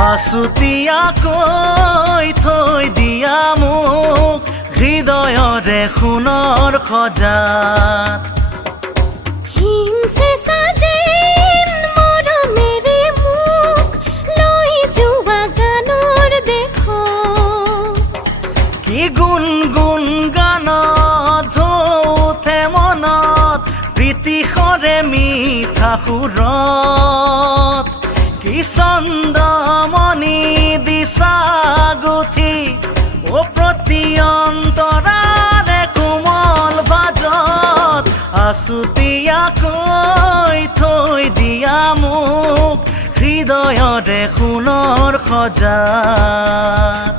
আছুতীয়াকৈ থৈ দিয়া মোক হৃদয়ৰে সোণৰ সজাত কি গুণগুণ গানত ধৌথে মনত প্ৰীতিশৰে মিঠা সুৰত কি চন্দমণি দিছা গুঠি ও প্ৰতি অন্তৰাৰে কোমল বাজত আছুতীয়াকৈ থৈ দিয়া মোক হৃদয়ৰে সোণৰ সজাত